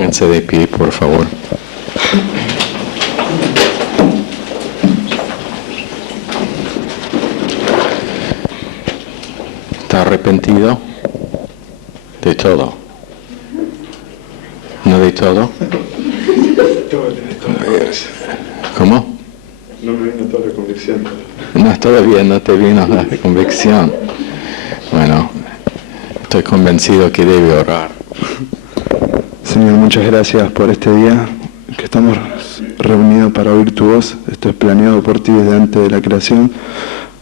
Pónganse de pie, por favor. ¿Está arrepentido? De todo. ¿No de todo? ¿Cómo? No me vino toda la convicción. No, todavía no te vino la convicción. Bueno, estoy convencido que debe orar. Señor, muchas gracias por este día que estamos reunidos para oír tu voz. Esto es planeado por ti desde antes de la creación.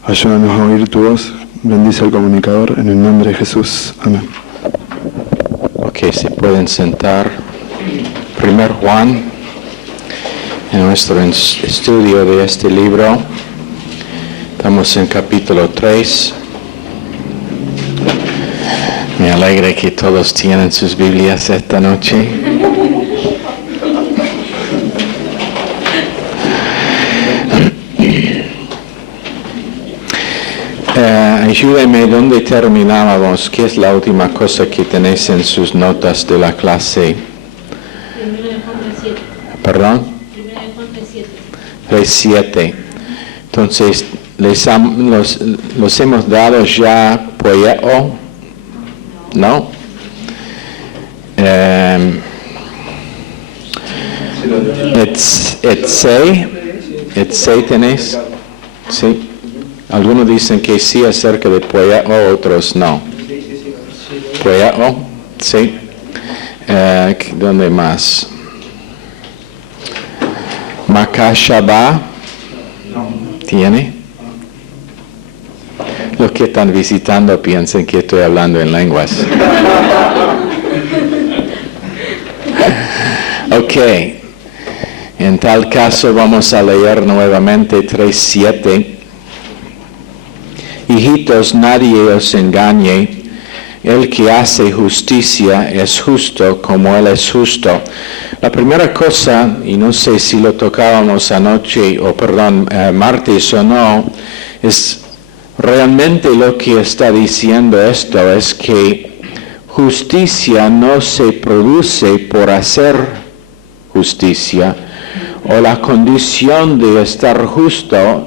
Ayúdanos a oír tu voz. Bendice al comunicador en el nombre de Jesús. Amén. Ok, se pueden sentar. 1 Juan, en nuestro estudio de este libro, estamos en capítulo 3. Me alegra que todos tienen sus Biblias esta noche. Ayúdenme, ¿dónde terminábamos? ¿Qué es la última cosa que tenéis en sus notas de la clase? 1 Juan 3:7. ¿Perdón? 1 Juan 3:7. 3:7. Entonces, los hemos dado ya poieo, ¿no? Etsei tenéis, sí. Algunos dicen que sí acerca de poieo, otros no. Poieo, sí. ¿Dónde más? Makashaba, ¿tiene? Los que están visitando piensan que estoy hablando en lenguas. Ok. En tal caso vamos a leer nuevamente 3:7. Hijitos, nadie os engañe. El que hace justicia es justo como Él es justo. La primera cosa, y no sé si lo tocábamos anoche, martes o no, es realmente lo que está diciendo esto, es que justicia no se produce por hacer justicia, o la condición de estar justo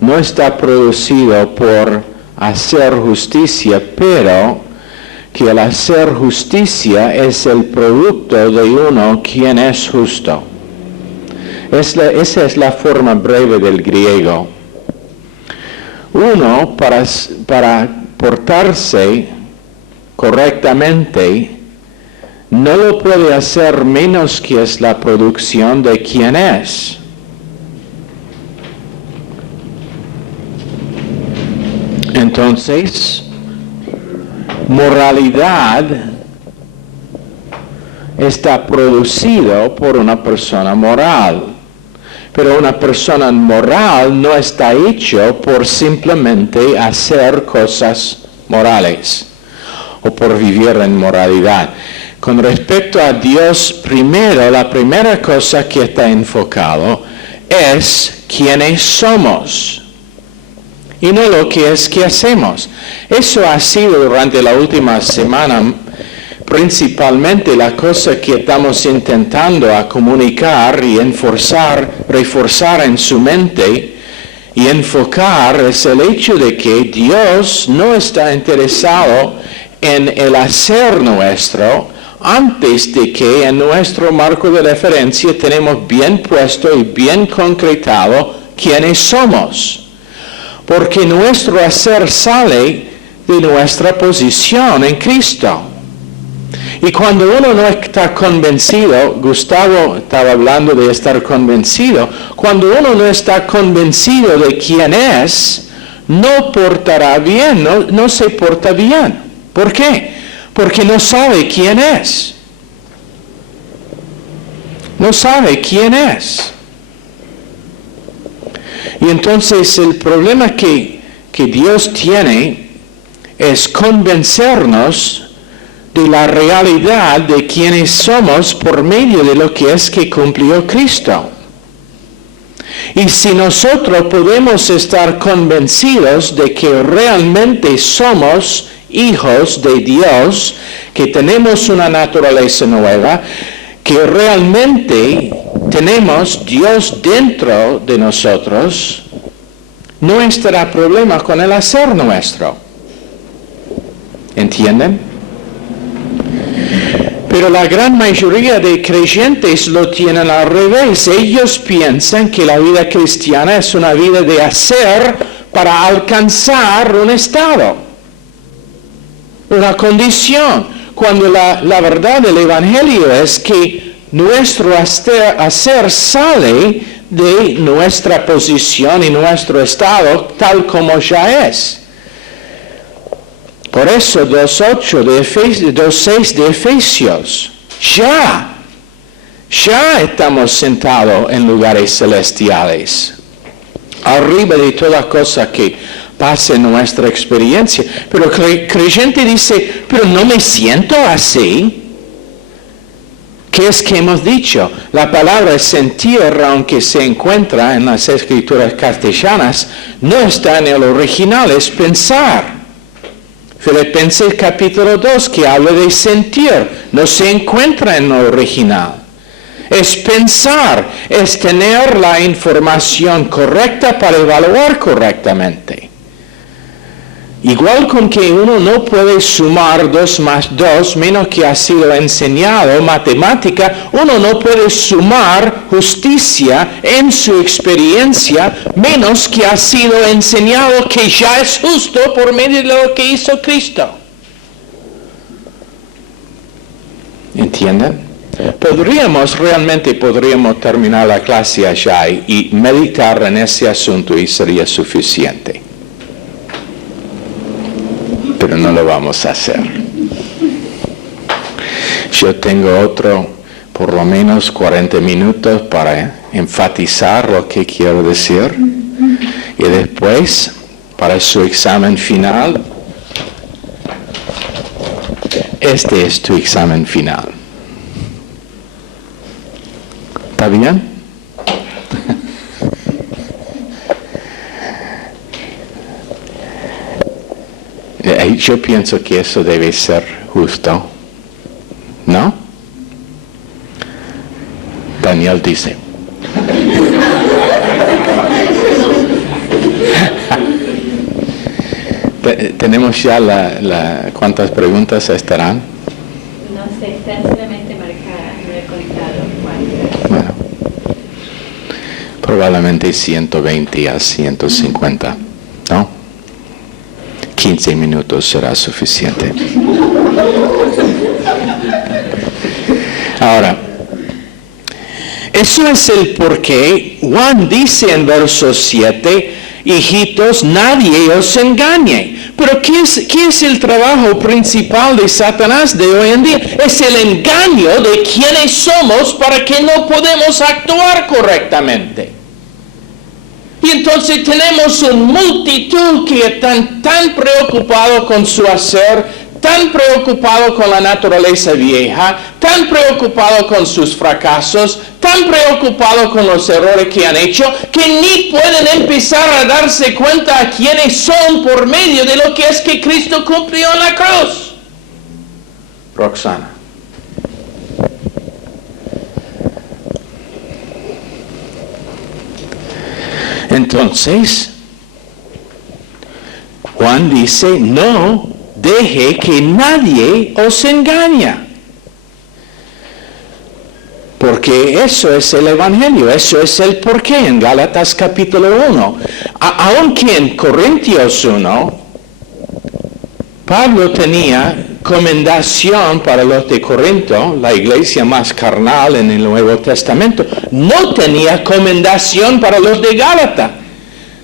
no está producido por hacer justicia, pero que el hacer justicia es el producto de uno quien es justo. Esa es la forma breve del griego. Uno, para portarse correctamente, no lo puede hacer menos que es la producción de quien es. Entonces, moralidad está producido por una persona moral, pero una persona moral no está hecho por simplemente hacer cosas morales o por vivir en moralidad. Con respecto a Dios, primero, la primera cosa que está enfocado es quiénes somos. Y no lo que es que hacemos. Eso ha sido durante la última semana principalmente la cosa que estamos intentando a comunicar y reforzar en su mente y enfocar es el hecho de que Dios no está interesado en el hacer nuestro antes de que en nuestro marco de referencia tenemos bien puesto y bien concretado quiénes somos. Porque nuestro hacer sale de nuestra posición en Cristo. Y cuando uno no está convencido, Gustavo estaba hablando de estar convencido, cuando uno no está convencido de quién es, no portará bien, no se porta bien. ¿Por qué? Porque no sabe quién es. No sabe quién es. Y entonces el problema que Dios tiene es convencernos de la realidad de quienes somos por medio de lo que es que cumplió Cristo. Y si nosotros podemos estar convencidos de que realmente somos hijos de Dios, que tenemos una naturaleza nueva, que realmente tenemos Dios dentro de nosotros, no estará problema con el hacer nuestro. ¿Entienden? Pero la gran mayoría de creyentes lo tienen al revés. Ellos piensan que la vida cristiana es una vida de hacer para alcanzar un estado, una condición, cuando la verdad del Evangelio es que nuestro hacer sale de nuestra posición y nuestro estado tal como ya es. Por eso 2.6 de Efesios, ya estamos sentados en lugares celestiales, arriba de toda cosa que pase en nuestra experiencia. Pero el creyente dice, pero no me siento así. ¿Qué es que hemos dicho? La palabra sentir, aunque se encuentra en las escrituras castellanas, no está en el original, es pensar. Filipenses capítulo 2, que habla de sentir, no se encuentra en el original. Es pensar, es tener la información correcta para evaluar correctamente. Igual con que uno no puede sumar 2 más 2 menos que ha sido enseñado matemática, uno no puede sumar justicia en su experiencia menos que ha sido enseñado que ya es justo por medio de lo que hizo Cristo. ¿Entienden? Podríamos terminar la clase allá y meditar en ese asunto y sería suficiente. Pero no lo vamos a hacer. Yo tengo por lo menos 40 minutos para enfatizar lo que quiero decir. Y después, para su examen final, este es tu examen final. ¿Está bien? Yo pienso que eso debe ser justo, ¿no? Daniel dice. ¿Tenemos ya cuántas preguntas estarán? No sé, están solamente marcadas, no he contado cuántas. Bueno, probablemente 120 a 150, ¿no? 15 minutos será suficiente. Ahora, eso es el porqué Juan dice en verso 7, hijitos, nadie os engañe. Pero ¿qué es el trabajo principal de Satanás de hoy en día? Es el engaño de quienes somos para que no podemos actuar correctamente. Y entonces tenemos una multitud que están tan preocupados con su hacer, tan preocupados con la naturaleza vieja, tan preocupados con sus fracasos, tan preocupados con los errores que han hecho, que ni pueden empezar a darse cuenta a quiénes son por medio de lo que es que Cristo cumplió en la cruz. Roxana. Entonces, Juan dice, no deje que nadie os engañe. Porque eso es el Evangelio, eso es el porqué en Gálatas capítulo 1. Aunque en Corintios 1, Pablo tenía comendación para los de Corinto, la iglesia más carnal en el Nuevo Testamento, no tenía comendación para los de Gálata.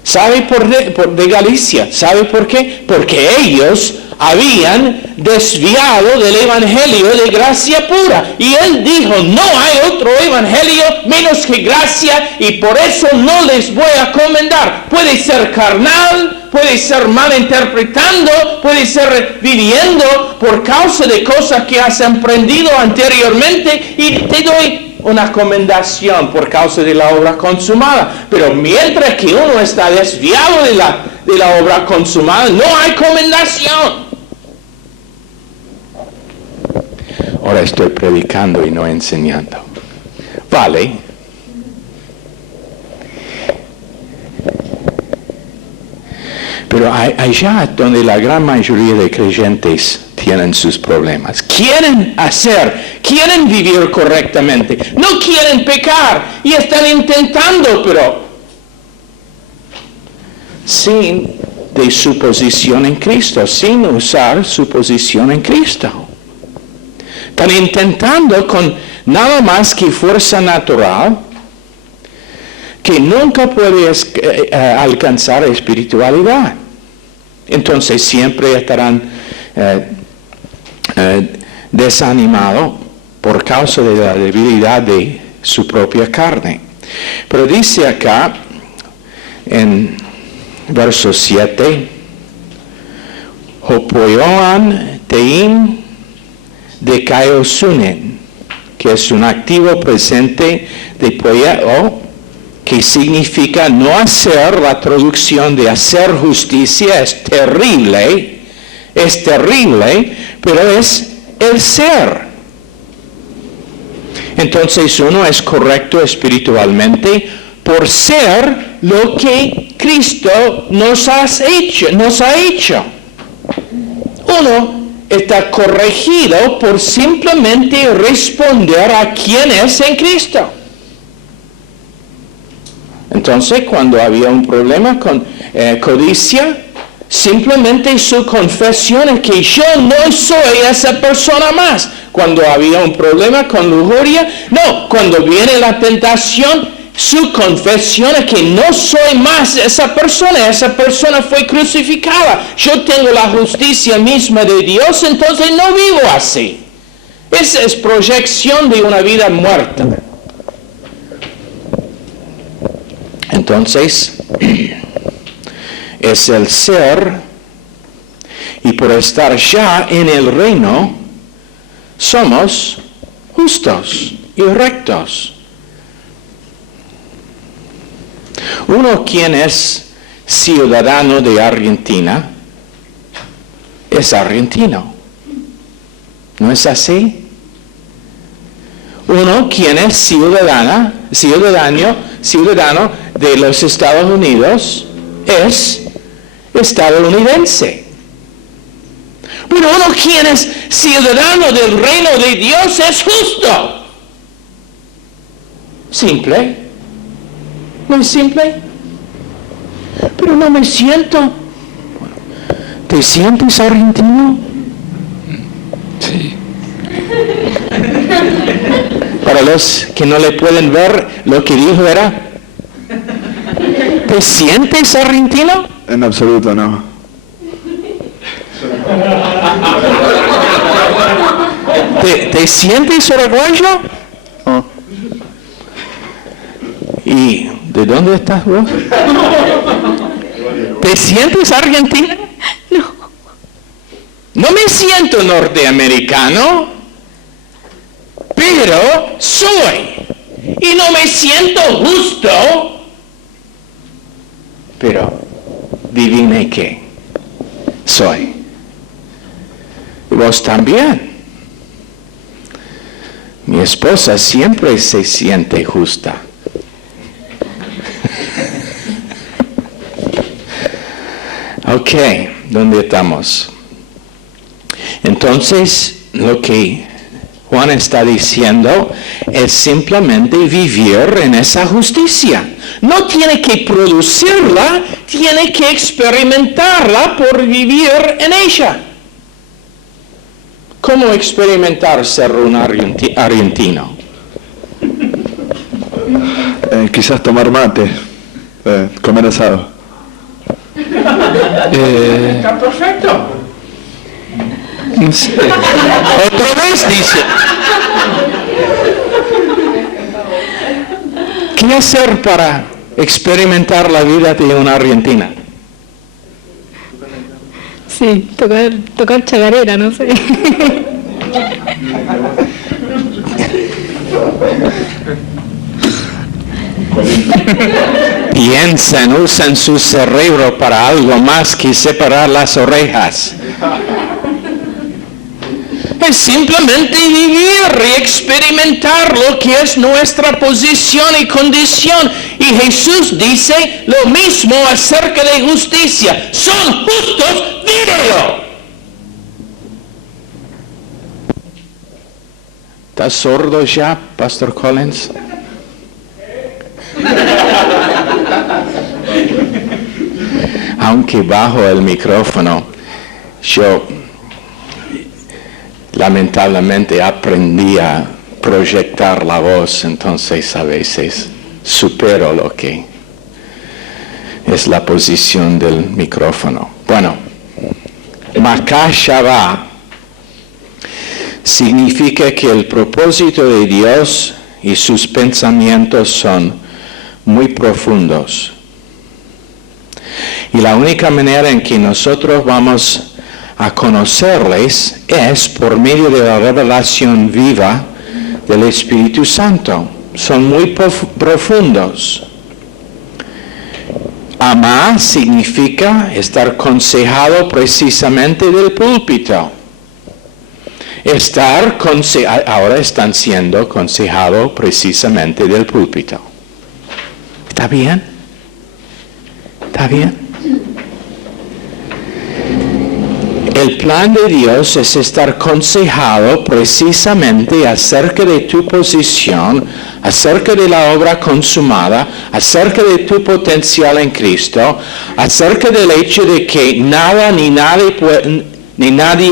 ¿Sabe de Galicia? ¿Sabe por qué? Porque ellos habían desviado del evangelio de gracia pura. Y él dijo, no hay otro evangelio menos que gracia y por eso no les voy a comendar. Puede ser carnal, puede ser malinterpretando, puede ser viviendo por causa de cosas que has aprendido anteriormente y te doy una comendación por causa de la obra consumada. Pero mientras que uno está desviado de la obra consumada, no hay comendación. Ahora estoy predicando y no enseñando. vale. Pero allá donde la gran mayoría de creyentes tienen sus problemas. Quieren vivir correctamente, no quieren pecar y están intentando, pero sin de su posición en Cristo, sin usar su posición en Cristo. Están intentando con nada más que fuerza natural, que nunca puede alcanzar espiritualidad. Entonces siempre estarán desanimados por causa de la debilidad de su propia carne. Pero dice acá en verso 7, Hopoyoan tein dekaiosunen, que es un activo presente de poieo, que significa no hacer. La traducción de hacer justicia es terrible, pero es el ser. Entonces uno es correcto espiritualmente por ser lo que Cristo nos ha hecho. Uno está corregido por simplemente responder a quién es en Cristo. Entonces, cuando había un problema con codicia, simplemente su confesión es que yo no soy esa persona más. Cuando había un problema con lujuria, no. Cuando viene la tentación, su confesión es que no soy más esa persona fue crucificada. Yo tengo la justicia misma de Dios, entonces no vivo así. Esa es proyección de una vida muerta. Entonces, es el ser, y por estar ya en el reino, somos justos y rectos. Uno quien es ciudadano de Argentina, es argentino. ¿No es así? Uno quien es ciudadano de los Estados Unidos es estadounidense. Pero uno quien es ciudadano del reino de Dios es justo. Simple. ¿No es simple? Pero no me siento. ¿Te sientes argentino? Sí. Para los que no le pueden ver, lo que dijo era, ¿te sientes argentino? En absoluto no. ¿Te sientes uruguayo? Oh. ¿Y de dónde estás vos? ¿Te sientes argentino? No. No me siento norteamericano, pero soy. Y no me siento justo, pero adivine qué, soy. Y vos también. Mi esposa siempre se siente justa. Ok, ¿dónde estamos? Entonces, lo que Juan está diciendo es simplemente vivir en esa justicia. No tiene que producirla, tiene que experimentarla por vivir en ella. ¿Cómo experimentar ser un argentino? Quizás tomar mate, comer asado. Está perfecto. No sé. Otra vez dice. ¿Qué hacer para experimentar la vida de una argentina? Sí, tocar chacarera, no sé. Piensan, usan su cerebro para algo más que separar las orejas. es simplemente vivir y experimentar lo que es nuestra posición y condición. Y Jesús dice lo mismo acerca de justicia. Son justos, vívenlo. ¿Estás sordo ya, Pastor Collins? Aunque bajo el micrófono, yo lamentablemente aprendí a proyectar la voz, entonces a veces supero lo que es la posición del micrófono. Bueno, Makah Shavah significa que el propósito de Dios y sus pensamientos son muy profundos. Y la única manera en que nosotros vamos a conocerles es por medio de la revelación viva del Espíritu Santo. Son muy profundos. Amar significa estar aconsejado precisamente del púlpito. Ahora están siendo aconsejados precisamente del púlpito. ¿Está bien? ¿Está bien? El plan de Dios es estar aconsejado precisamente acerca de tu posición, acerca de la obra consumada, acerca de tu potencial en Cristo, acerca del hecho de que nada ni nadie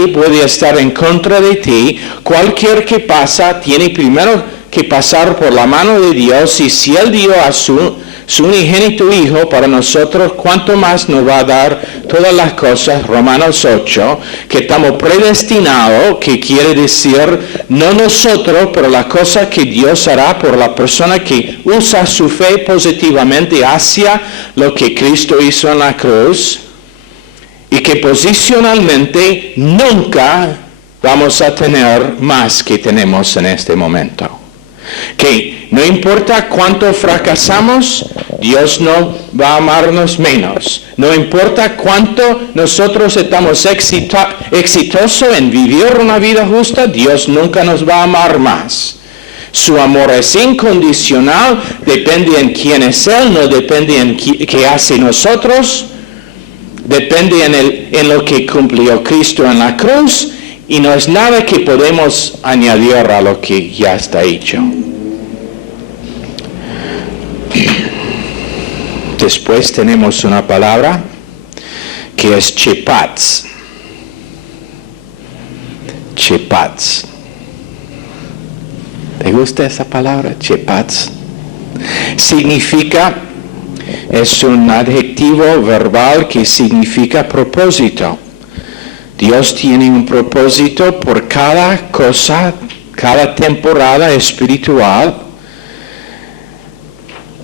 puede estar en contra de ti. Cualquier que pasa tiene primero que pasar por la mano de Dios, y si Él dio a su unigénito Hijo para nosotros, ¿cuánto más nos va a dar todas las cosas? Romanos 8, que estamos predestinados, que quiere decir no nosotros, pero la cosa que Dios hará por la persona que usa su fe positivamente hacia lo que Cristo hizo en la cruz, y que posicionalmente nunca vamos a tener más que tenemos en este momento. Que no importa cuánto fracasamos, Dios no va a amarnos menos. No importa cuánto nosotros estamos exitosos en vivir una vida justa, Dios nunca nos va a amar más. Su amor es incondicional, depende en quién es Él, no depende en qué hace nosotros, depende en lo que cumplió Cristo en la cruz, y no es nada que podemos añadir a lo que ya está hecho. Después tenemos una palabra que es chepatz. Chepatz. ¿Te gusta esa palabra? Chepatz. Significa, es un adjetivo verbal que significa propósito. Dios tiene un propósito por cada cosa, cada temporada espiritual.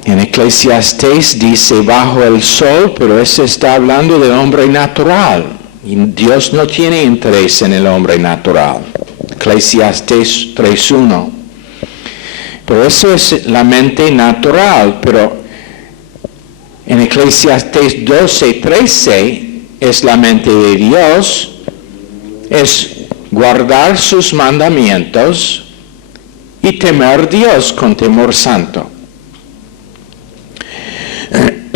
En Eclesiastés dice bajo el sol, pero ese está hablando del hombre natural. Y Dios no tiene interés en el hombre natural. Eclesiastés 3:1. Pero eso es la mente natural, pero en Eclesiastés 12:13 es la mente de Dios, es guardar sus mandamientos y temer a Dios con temor santo.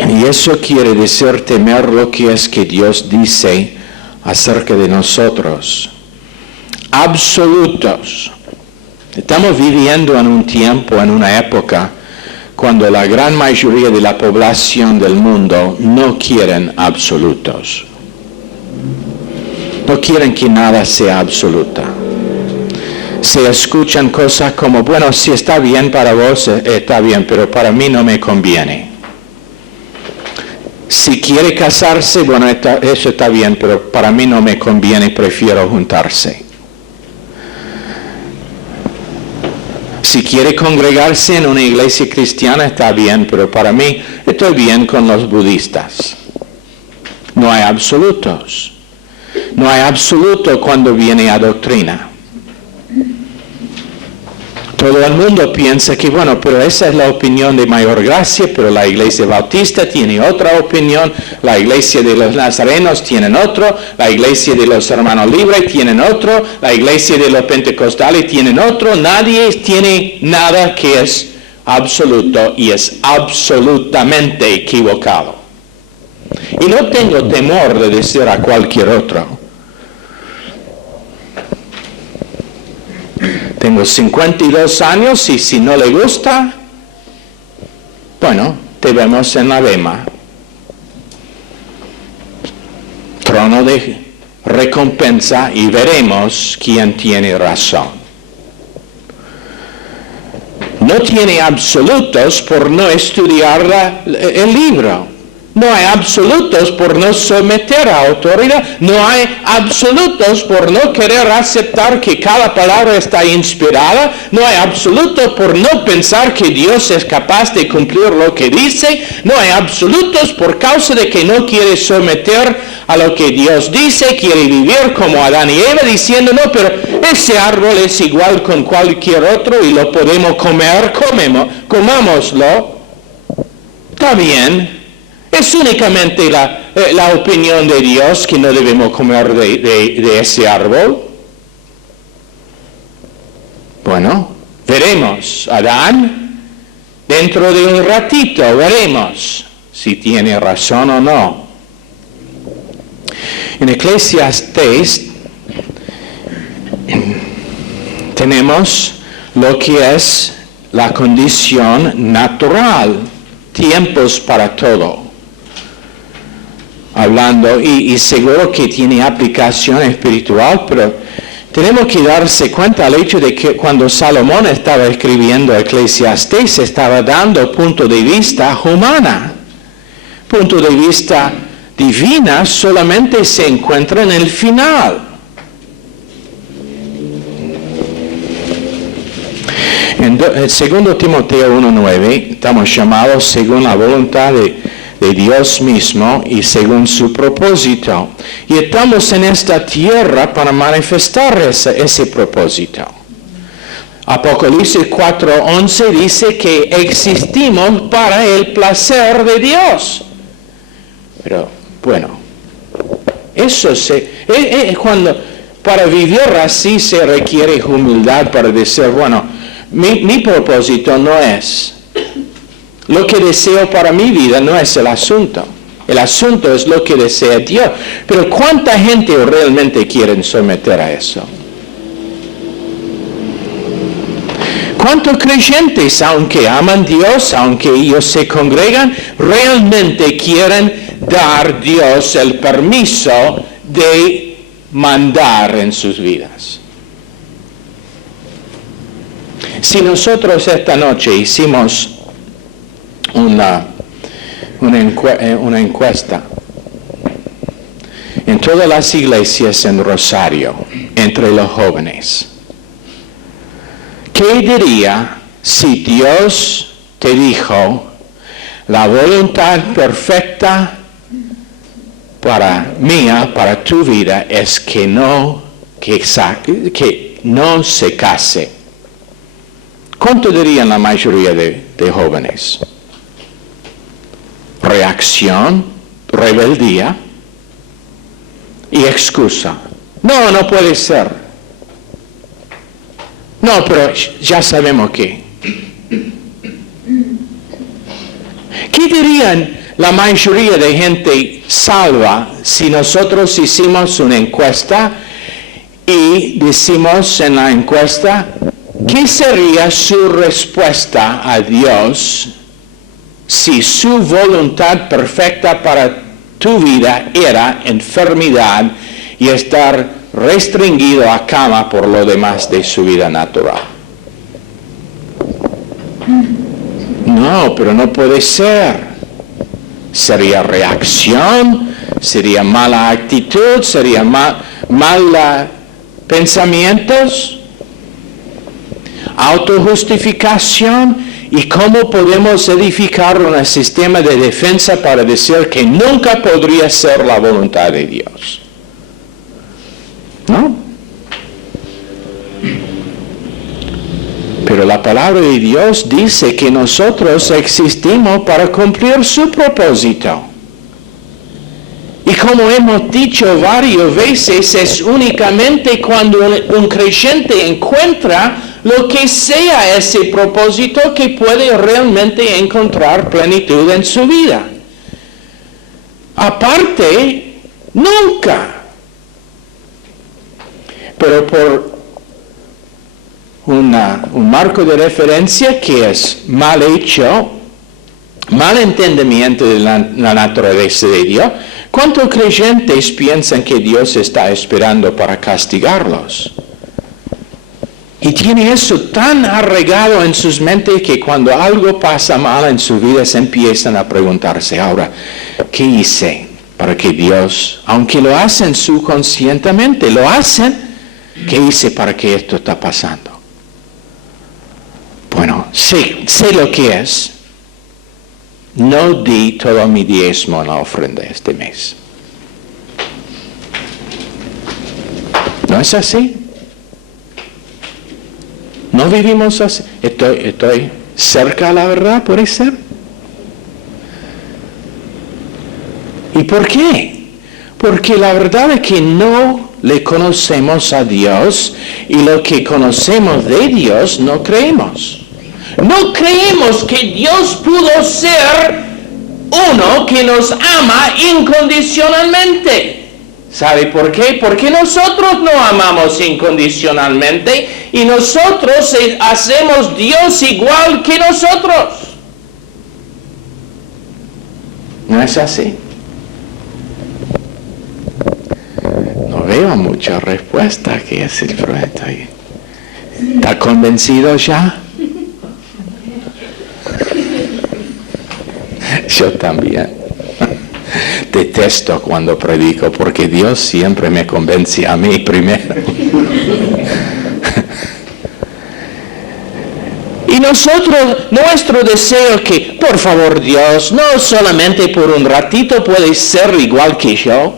Y eso quiere decir temer lo que es que Dios dice acerca de nosotros. Absolutos. Estamos viviendo en un tiempo, en una época, cuando la gran mayoría de la población del mundo no quieren absolutos. No quieren que nada sea absoluta. Se escuchan cosas como, bueno, si está bien para vos, está bien, pero para mí no me conviene. Si quiere casarse, bueno, eso está bien, pero para mí no me conviene, prefiero juntarse. Si quiere congregarse en una iglesia cristiana, está bien, pero para mí estoy bien con los budistas. No hay absolutos. No hay absoluto cuando viene a doctrina. Todo el mundo piensa que, bueno, pero esa es la opinión de Mayor Gracia, pero la Iglesia Bautista tiene otra opinión, la Iglesia de los Nazarenos tienen otro, la Iglesia de los Hermanos Libres tienen otro, la Iglesia de los Pentecostales tienen otro. Nadie tiene nada que es absoluto y es absolutamente equivocado. Y no tengo temor de decir a cualquier otro. Tengo 52 años y si no le gusta, bueno, te vemos en la bema. Trono de recompensa y veremos quién tiene razón. No tiene absolutos por no estudiar el libro. No hay absolutos por no someter a autoridad. No hay absolutos por no querer aceptar que cada palabra está inspirada. No hay absolutos por no pensar que Dios es capaz de cumplir lo que dice. No hay absolutos por causa de que no quiere someter a lo que Dios dice. Quiere vivir como Adán y Eva diciendo, no, pero ese árbol es igual con cualquier otro y lo podemos comer, comámoslo. Está bien. Es únicamente la opinión de Dios que no debemos comer de ese árbol. Bueno, veremos. Adán, dentro de un ratito, veremos si tiene razón o no. En Eclesiastés tenemos lo que es la condición natural, tiempos para todo. Hablando, y seguro que tiene aplicación espiritual, pero tenemos que darse cuenta al hecho de que cuando Salomón estaba escribiendo Eclesiastés, estaba dando punto de vista humana. Punto de vista divina solamente se encuentra en el final. En 2 Timoteo 1:9 estamos llamados según la voluntad de Dios mismo y según su propósito. Y estamos en esta tierra para manifestar ese propósito. Apocalipsis 4:11 dice que existimos para el placer de Dios. Pero, bueno, eso cuando para vivir así se requiere humildad para decir, bueno, mi propósito no es. Lo que deseo para mi vida no es el asunto. El asunto es lo que desea Dios. Pero ¿cuánta gente realmente quieren someter a eso? ¿Cuántos creyentes, aunque aman a Dios, aunque ellos se congregan, realmente quieren dar a Dios el permiso de mandar en sus vidas? Si nosotros esta noche hicimos una encuesta en todas las iglesias en Rosario, entre los jóvenes, ¿qué diría si Dios te dijo, la voluntad perfecta para tu vida es que no se case? ¿Cuánto dirían la mayoría de jóvenes? Reacción, rebeldía y excusa. No puede ser. No, pero ya sabemos que. ¿Qué dirían la mayoría de gente salva si nosotros hicimos una encuesta y decimos en la encuesta, ¿qué sería su respuesta a Dios si su voluntad perfecta para tu vida era enfermedad y estar restringido a cama por lo demás de su vida natural? No, pero no puede ser. Sería reacción, sería mala actitud, sería mala pensamientos, autojustificación. ¿Y cómo podemos edificar un sistema de defensa para decir que nunca podría ser la voluntad de Dios? ¿No? Pero la palabra de Dios dice que nosotros existimos para cumplir su propósito. Y como hemos dicho varias veces, es únicamente cuando un creyente encuentra lo que sea ese propósito que puede realmente encontrar plenitud en su vida. Aparte, nunca. Pero por un marco de referencia que es mal hecho, mal entendimiento de la naturaleza de Dios, ¿cuántos creyentes piensan que Dios está esperando para castigarlos? Y tiene eso tan arraigado en sus mentes que cuando algo pasa mal en su vida se empiezan a preguntarse, ahora, ¿qué hice para que Dios, aunque lo hacen subconscientemente, lo hacen, ¿qué hice para que esto está pasando? Bueno, sé lo que es. No di todo mi diezmo en la ofrenda este mes. ¿No es así? ¿No vivimos así? ¿Estoy cerca a la verdad, puede ser? ¿Y por qué? Porque la verdad es que no le conocemos a Dios y lo que conocemos de Dios no creemos. No creemos que Dios pudo ser uno que nos ama incondicionalmente. ¿Sabe por qué? Porque nosotros no amamos incondicionalmente y nosotros hacemos Dios igual que nosotros. ¿No es así? No veo mucha respuesta. ¿Qué es el proyecto ahí? ¿Está convencido ya? Yo también. Detesto cuando predico porque Dios siempre me convence a mí primero. Y nosotros, nuestro deseo es que, por favor Dios, no solamente por un ratito puedes ser igual que yo.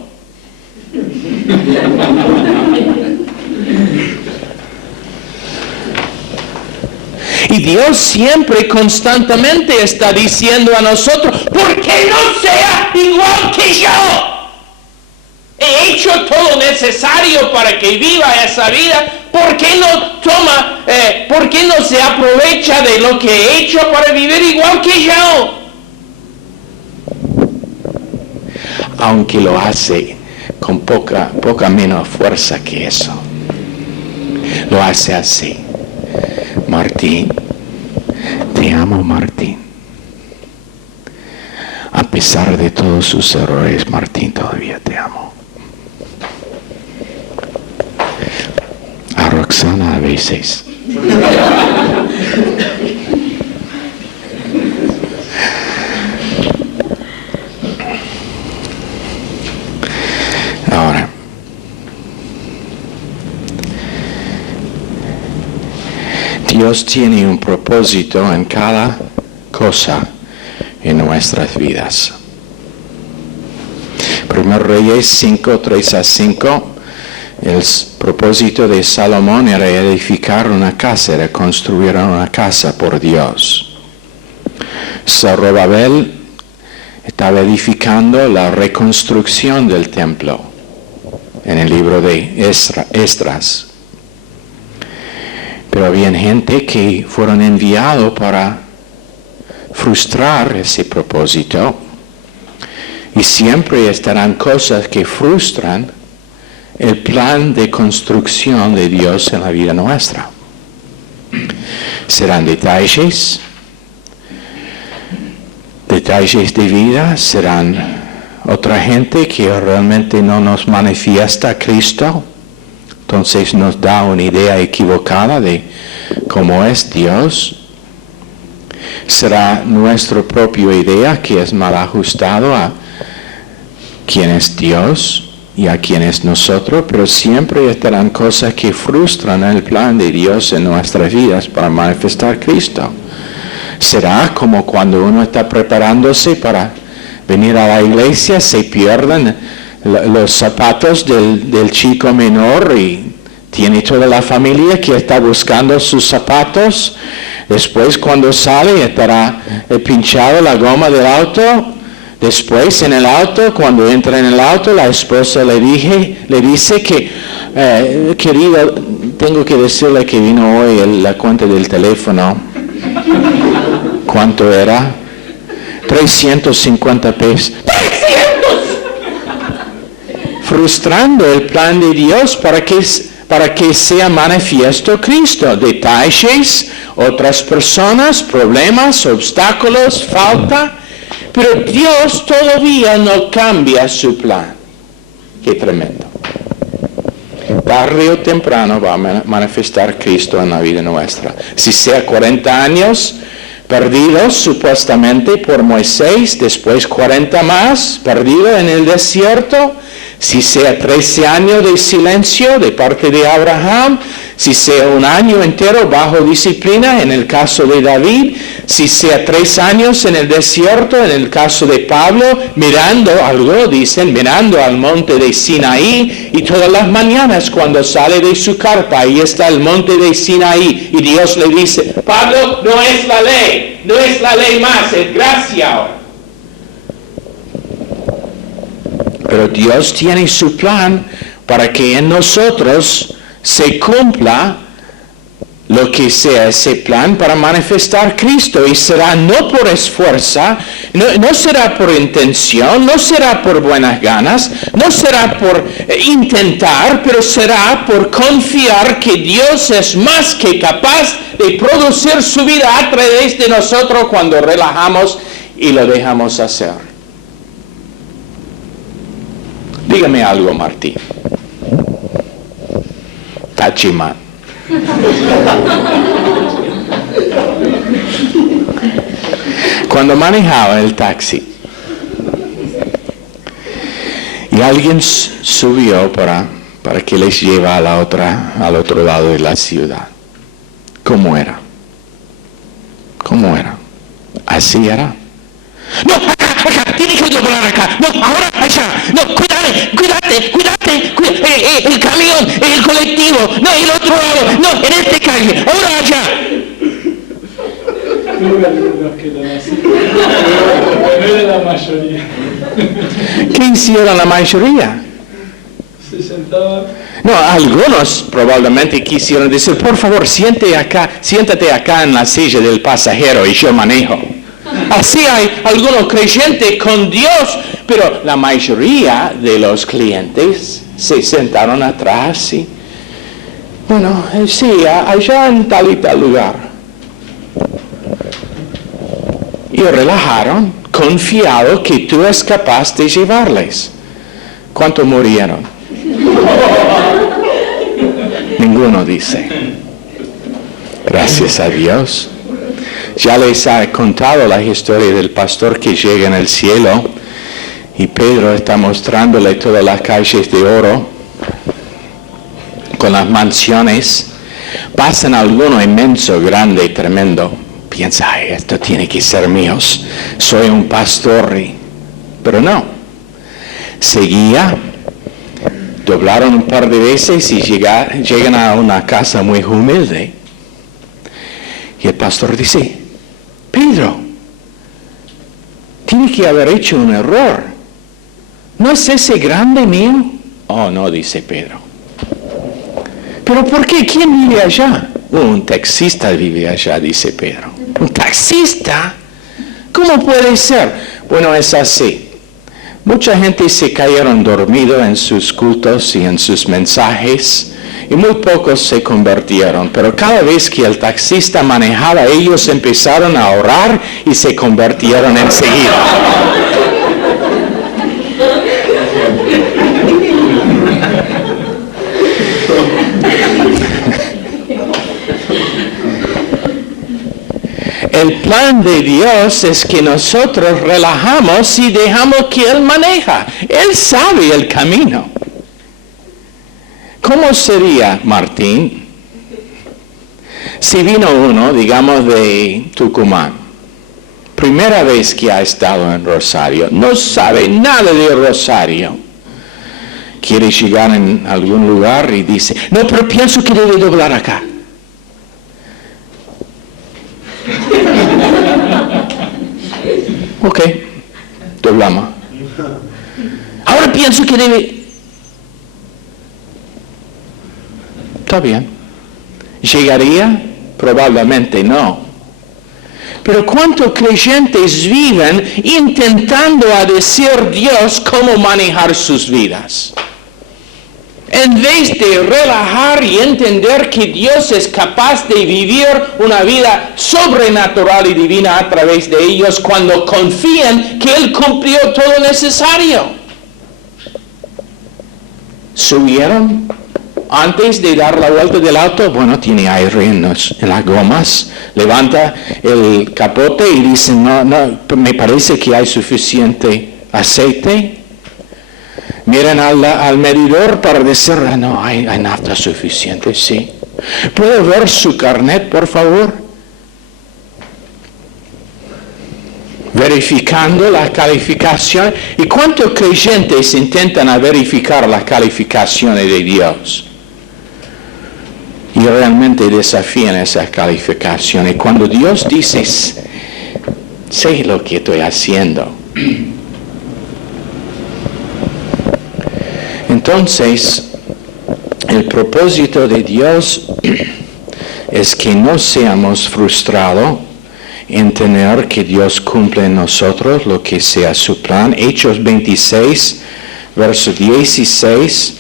Y Dios siempre, constantemente está diciendo a nosotros, ¿por qué no sea igual que yo? He hecho todo lo necesario para que viva esa vida. ¿Por qué no se aprovecha de lo que he hecho para vivir igual que yo? Aunque lo hace con poca menos fuerza que eso. Lo hace así. Martín, te amo, Martín. A pesar de todos sus errores, Martín, todavía te amo. A Roxana a veces. Ahora, Dios tiene un propósito en cada cosa en nuestras vidas. 1 Reyes 5, 3-5, el propósito de Salomón era edificar una casa, era construir una casa por Dios. Zorobabel estaba edificando la reconstrucción del templo en el libro de Esdras. Pero había gente que fueron enviados para frustrar ese propósito. Y siempre estarán cosas que frustran el plan de construcción de Dios en la vida nuestra. Serán detalles de vida, serán otra gente que realmente no nos manifiesta a Cristo. Entonces nos da una idea equivocada de cómo es Dios. Será nuestra propia idea que es mal ajustado a quién es Dios y a quién es nosotros, pero siempre estarán cosas que frustran el plan de Dios en nuestras vidas para manifestar Cristo. Será como cuando uno está preparándose para venir a la iglesia, se pierden los zapatos del chico menor y Tiene toda la familia que está buscando sus zapatos. Después cuando sale estará pinchado la goma del auto. Después en el auto, cuando entra en el auto, la esposa le dice que, querido, tengo que decirle que vino hoy la cuenta del teléfono. ¿Cuánto era? 350 pesos. ¡300! Frustrando el plan de Dios para que sea manifiesto Cristo. Detalles, otras personas, problemas, obstáculos, falta. Pero Dios todavía no cambia su plan. Qué tremendo. Tarde o temprano va a manifestar Cristo en la vida nuestra. Si sea 40 años perdidos supuestamente por Moisés, después 40 más perdidos en el desierto. Si sea 13 años de silencio de parte de Abraham, si sea un año entero bajo disciplina en el caso de David, si sea 3 años en el desierto en el caso de Pablo, mirando al monte de Sinaí, y todas las mañanas cuando sale de su carpa, ahí está el monte de Sinaí, y Dios le dice, Pablo, no es la ley más, es gracia ahora. Pero Dios tiene su plan para que en nosotros se cumpla lo que sea ese plan para manifestar Cristo. Y será no por esfuerzo, no será por intención, no será por buenas ganas, no será por intentar, pero será por confiar que Dios es más que capaz de producir su vida a través de nosotros cuando relajamos y lo dejamos hacer. Dígame algo, Martín. Tachimán. Cuando manejaba el taxi y alguien subió para que les lleve al otro lado de la ciudad, ¿cómo era? ¿Así era? No, acá, tiene que doblar acá, no, ahora allá, no, cuídate, el camión, el colectivo, no, el otro lado, no, en este calle, ahora allá. No era la mayoría. ¿Qué hicieron la mayoría? Se sentaban. No, algunos probablemente quisieron decir, por favor, siéntate acá en la silla del pasajero y yo manejo. Así hay algunos creyentes con Dios, pero la mayoría de los clientes se sentaron atrás y, bueno, sí, allá en tal y tal lugar. Y relajaron, confiado que tú eres capaz de llevarles. ¿Cuántos murieron? Ninguno dice. Gracias a Dios. Ya les he contado la historia del pastor que llega en el cielo y Pedro está mostrándole todas las calles de oro con las mansiones. Pasan alguno inmenso, grande, tremendo. Piensa, ay, esto tiene que ser míos. Soy un pastor. Pero no. Seguía. Doblaron un par de veces y llegan a una casa muy humilde. Y el pastor dice, Pedro, tiene que haber hecho un error. ¿No es ese grande mío? Oh, no, dice Pedro. ¿Pero por qué? ¿Quién vive allá? Un taxista vive allá, dice Pedro. ¿Un taxista? ¿Cómo puede ser? Bueno, es así. Mucha gente se cayeron dormidos en sus cultos y en sus mensajes. Y muy pocos se convirtieron, pero cada vez que el taxista manejaba, ellos empezaron a orar y se convirtieron enseguida. El plan de Dios es que nosotros relajamos y dejamos que Él maneja. Él sabe el camino. ¿Cómo sería, Martín, si vino uno, digamos, de Tucumán, primera vez que ha estado en Rosario, no sabe nada de Rosario, quiere llegar en algún lugar y dice, no, pero pienso que debe doblar acá. Ok, doblamos. Ahora pienso que debe... Está bien. ¿Llegaría? Probablemente no. Pero ¿cuántos creyentes viven intentando a decir Dios cómo manejar sus vidas? En vez de relajar y entender que Dios es capaz de vivir una vida sobrenatural y divina a través de ellos cuando confían que Él cumplió todo lo necesario. ¿Subieron? Antes de dar la vuelta del auto, bueno, tiene aire en las gomas, levanta el capote y dice, no, me parece que hay suficiente aceite. Miran al medidor para decir, no, hay nafta suficiente, sí. ¿Puedo ver su carnet, por favor? Verificando la calificación. ¿Y cuántos creyentes intentan verificar las calificaciones de Dios? Y realmente desafían esas calificaciones. Cuando Dios dice, sé lo que estoy haciendo. Entonces, el propósito de Dios es que no seamos frustrados en tener que Dios cumple en nosotros lo que sea su plan. Hechos 26, verso 16.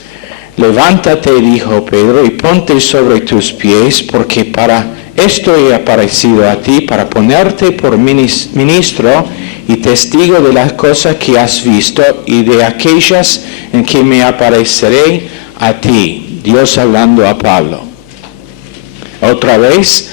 Levántate, dijo Pedro, y ponte sobre tus pies, porque para esto he aparecido a ti, para ponerte por ministro y testigo de las cosas que has visto y de aquellas en que me apareceré a ti. Dios hablando a Pablo. Otra vez,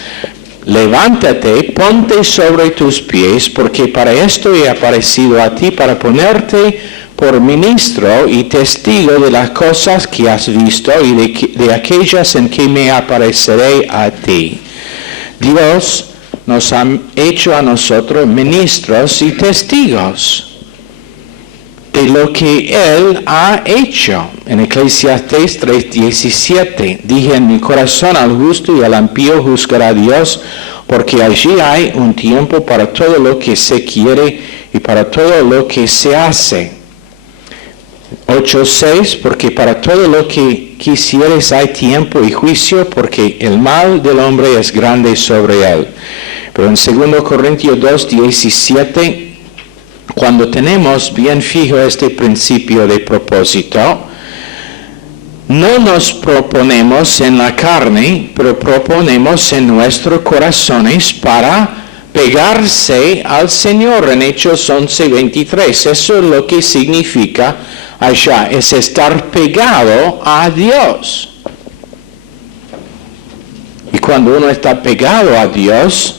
levántate, ponte sobre tus pies, porque para esto he aparecido a ti, para ponerte por ministro y testigo de las cosas que has visto y de aquellas en que me apareceré a ti. Dios nos ha hecho a nosotros ministros y testigos de lo que Él ha hecho. En Eclesiastés 3:17, dije en mi corazón al justo y al impío juzgará Dios, porque allí hay un tiempo para todo lo que se quiere y para todo lo que se hace. 8:6, porque para todo lo que quisieres hay tiempo y juicio, porque el mal del hombre es grande sobre él. Pero en 2 Corintios 2:17, cuando tenemos bien fijo este principio de propósito, no nos proponemos en la carne, pero proponemos en nuestros corazones para pegarse al Señor. En Hechos 11:23, eso es lo que significa allá, es estar pegado a Dios. Y cuando uno está pegado a Dios,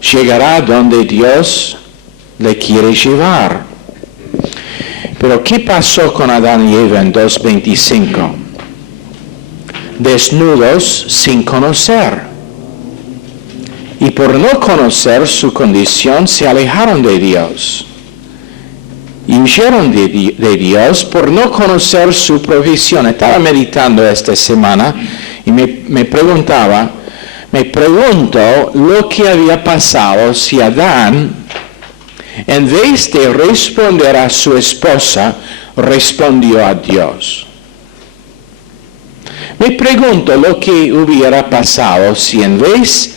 llegará donde Dios le quiere llevar. Pero ¿qué pasó con Adán y Eva en 2:25? Desnudos sin conocer. Y por no conocer su condición, se alejaron de Dios. Y huyeron de Dios por no conocer su provisión. Estaba meditando esta semana y me pregunto lo que había pasado si Adán, en vez de responder a su esposa, respondió a Dios. Me pregunto lo que hubiera pasado si en vez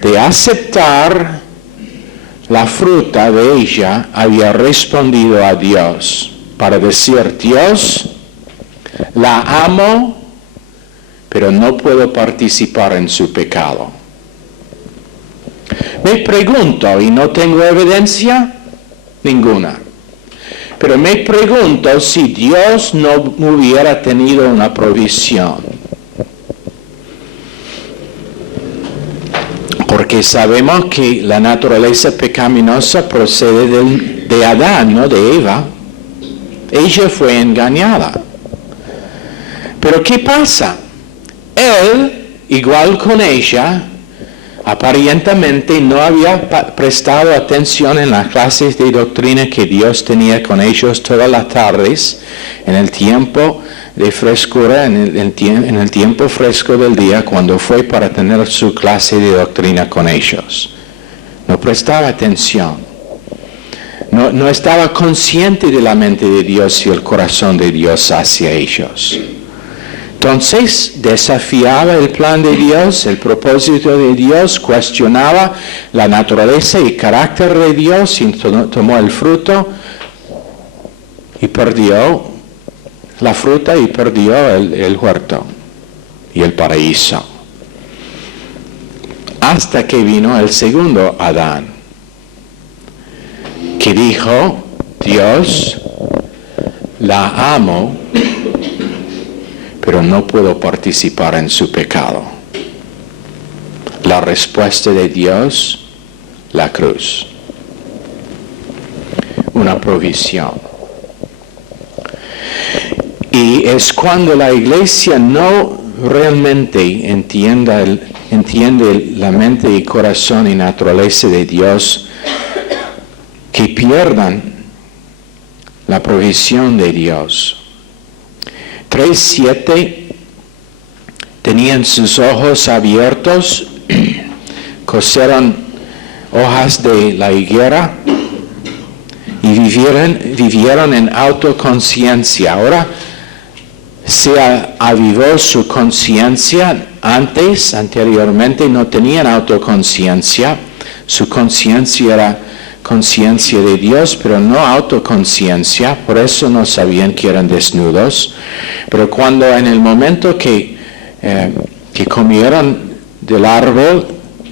de aceptar la fruta de ella, había respondido a Dios para decir, Dios, la amo, pero no puedo participar en su pecado. Me pregunto, y no tengo evidencia ninguna, pero me pregunto si Dios no hubiera tenido una provisión. Porque sabemos que la naturaleza pecaminosa procede de Adán, no de Eva. Ella fue engañada. Pero ¿qué pasa? Él, igual con ella, Aparentemente no había prestado atención en las clases de doctrina que Dios tenía con ellos todas las tardes, en el tiempo de frescura, en el tiempo fresco del día, cuando fue para tener su clase de doctrina con ellos. No prestaba atención. No estaba consciente de la mente de Dios y el corazón de Dios hacia ellos. Entonces desafiaba el plan de Dios, el propósito de Dios, cuestionaba la naturaleza y carácter de Dios y tomó el fruto y perdió la fruta y perdió el huerto y el paraíso. Hasta que vino el segundo Adán, que dijo, Dios, la amo, pero no puedo participar en su pecado. La respuesta de Dios, la cruz. Una provisión. Y es cuando la iglesia no realmente entiende la mente y corazón y naturaleza de Dios, que pierdan la provisión de Dios. 3:7 tenían sus ojos abiertos, cosieron hojas de la higuera y vivieron en autoconciencia. Ahora se avivó su conciencia. Anteriormente no tenían autoconciencia. Su conciencia era conciencia de Dios, pero no autoconciencia, por eso no sabían que eran desnudos. Pero cuando en el momento que comieron del árbol,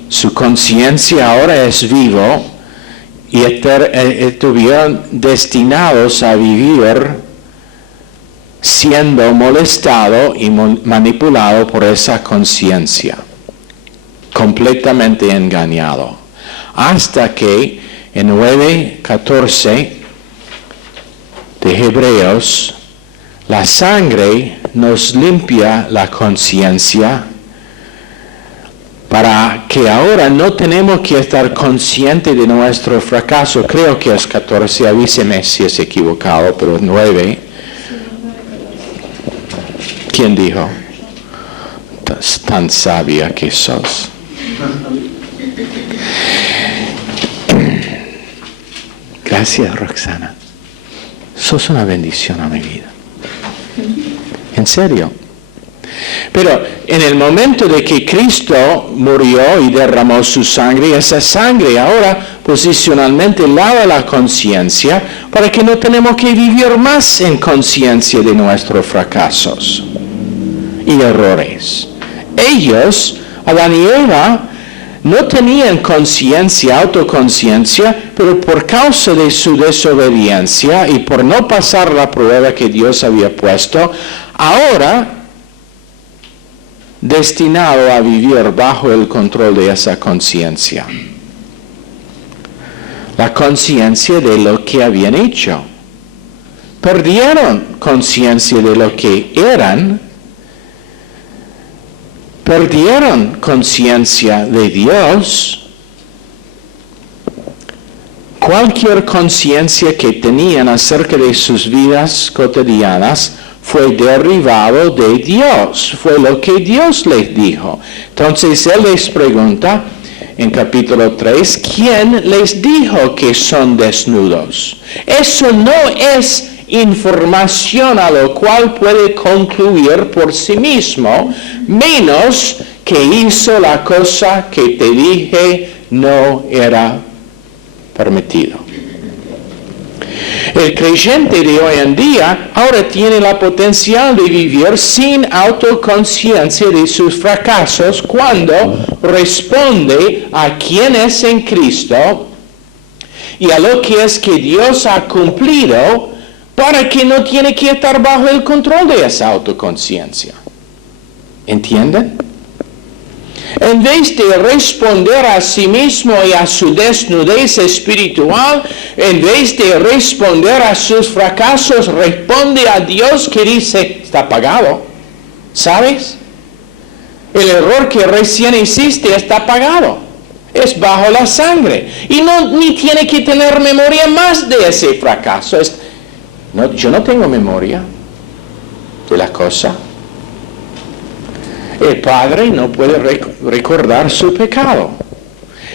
su conciencia ahora es vivo y estuvieron destinados a vivir siendo molestado y manipulado por esa conciencia, completamente engañado, hasta que en 9:14 de Hebreos, la sangre nos limpia la conciencia para que ahora no tenemos que estar conscientes de nuestro fracaso. Creo que es 14, avíseme si es equivocado, pero 9. ¿Quién dijo? Tan sabia que sos. Gracias, Roxana. Sos una bendición a mi vida. En serio. Pero en el momento de que Cristo murió y derramó su sangre, esa sangre ahora posicionalmente lava la conciencia para que no tenemos que vivir más en conciencia de nuestros fracasos y errores. Ellos, Adán y Eva, no tenían conciencia, autoconciencia, pero por causa de su desobediencia y por no pasar la prueba que Dios había puesto, ahora destinado a vivir bajo el control de esa conciencia. La conciencia de lo que habían hecho. Perdieron conciencia de lo que eran. Perdieron conciencia de Dios. Cualquier conciencia que tenían acerca de sus vidas cotidianas fue derivado de Dios, fue lo que Dios les dijo. Entonces Él les pregunta en capítulo 3, ¿quién les dijo que son desnudos? Eso no es información a lo cual puede concluir por sí mismo, menos que hizo la cosa que te dije no era permitido. El creyente de hoy en día ahora tiene la potencial de vivir sin autoconciencia de sus fracasos cuando responde a quién es en Cristo y a lo que es que Dios ha cumplido, para que no tiene que estar bajo el control de esa autoconciencia. ¿Entienden? En vez de responder a sí mismo y a su desnudez espiritual, en vez de responder a sus fracasos, responde a Dios que dice, está pagado. ¿Sabes? El error que recién hiciste está pagado. Es bajo la sangre. Y ni tiene que tener memoria más de ese fracaso. Yo no tengo memoria de la cosa. El Padre no puede recordar su pecado.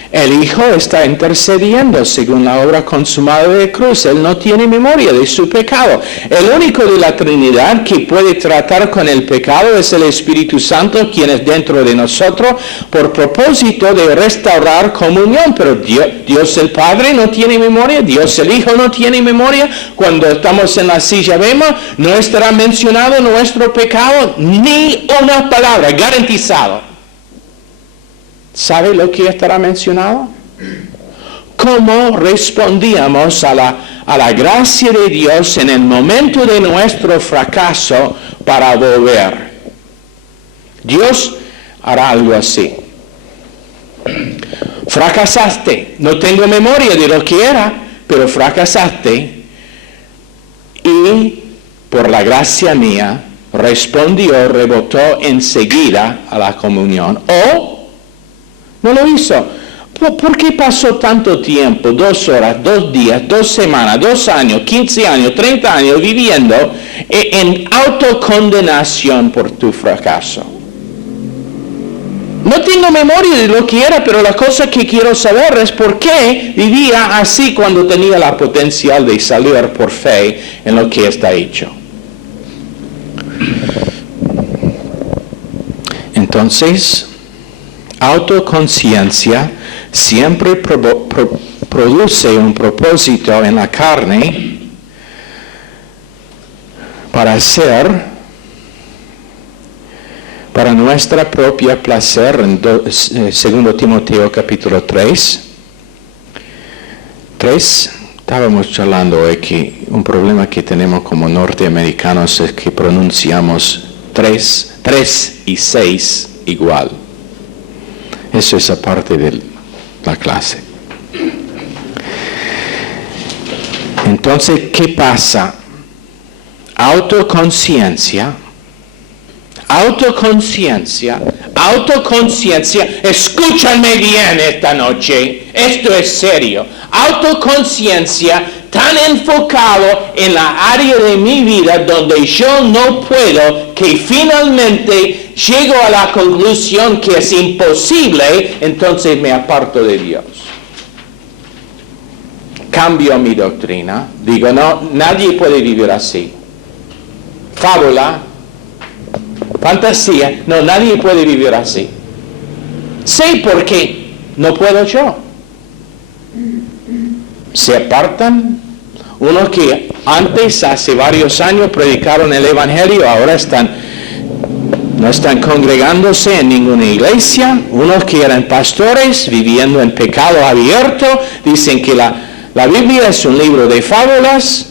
El Hijo está intercediendo según la obra consumada de cruz. Él no tiene memoria de su pecado. El único de la Trinidad que puede tratar con el pecado es el Espíritu Santo, quien es dentro de nosotros, por propósito de restaurar comunión. Pero Dios el Padre no tiene memoria, Dios el Hijo no tiene memoria. Cuando estamos en la silla vemos, no estará mencionado nuestro pecado, ni una palabra, garantizado. ¿Sabe lo que estará mencionado? ¿Cómo respondíamos a la gracia de Dios en el momento de nuestro fracaso para volver? Dios hará algo así. Fracasaste. No tengo memoria de lo que era, pero fracasaste. Y por la gracia mía, respondió, rebotó enseguida a la comunión. O no lo hizo. ¿Por qué pasó tanto tiempo, 2 horas, 2 días, 2 semanas, 2 años, 15 años, 30 años viviendo en autocondenación por tu fracaso? No tengo memoria de lo que era, pero la cosa que quiero saber es por qué vivía así cuando tenía la potencial de salir por fe en lo que está hecho. Entonces, autoconciencia siempre produce un propósito en la carne para hacer para nuestra propia placer en 2 Timoteo capítulo 3. Estábamos charlando hoy que un problema que tenemos como norteamericanos es que pronunciamos 3 y 6 igual. Eso es aparte de la clase. Entonces, ¿qué pasa? Autoconciencia, escúchame bien esta noche, esto es serio. Autoconciencia tan enfocado en la área de mi vida donde yo no puedo, que finalmente llego a la conclusión que es imposible, entonces me aparto de Dios. Cambio mi doctrina, digo, no, nadie puede vivir así. Fábula, fantasía, no, nadie puede vivir así. Sé por qué no puedo yo. Se apartan. Unos que antes, hace varios años, predicaron el Evangelio, ahora no están congregándose en ninguna iglesia. Unos que eran pastores, viviendo en pecado abierto, dicen que la Biblia es un libro de fábulas.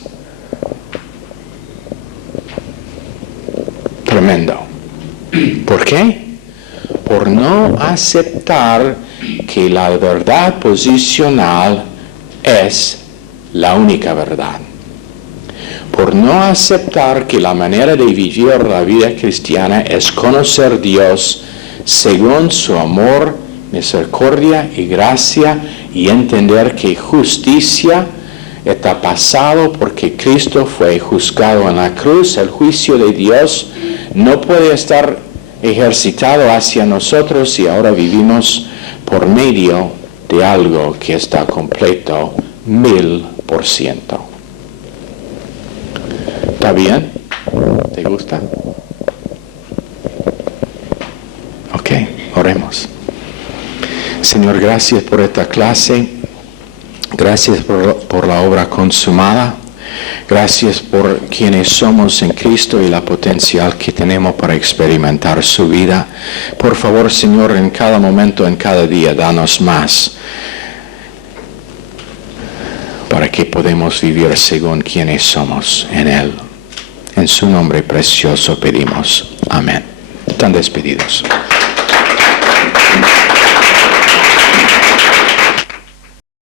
Tremendo. ¿Por qué? Por no aceptar que la verdad posicional es la única verdad. Por no aceptar que la manera de vivir la vida cristiana es conocer a Dios según su amor, misericordia y gracia, y entender que justicia está pasado porque Cristo fue juzgado en la cruz. El juicio de Dios no puede estar ejercitado hacia nosotros y ahora vivimos por medio de algo que está completo 1000%. ¿Está bien? ¿Te gusta? Ok, oremos. Señor, gracias por esta clase. Gracias por la obra consumada. Gracias por quienes somos en Cristo y la potencial que tenemos para experimentar su vida. Por favor, Señor, en cada momento, en cada día, danos más para que podamos vivir según quienes somos en Él. En su nombre precioso pedimos. Amén. Están despedidos.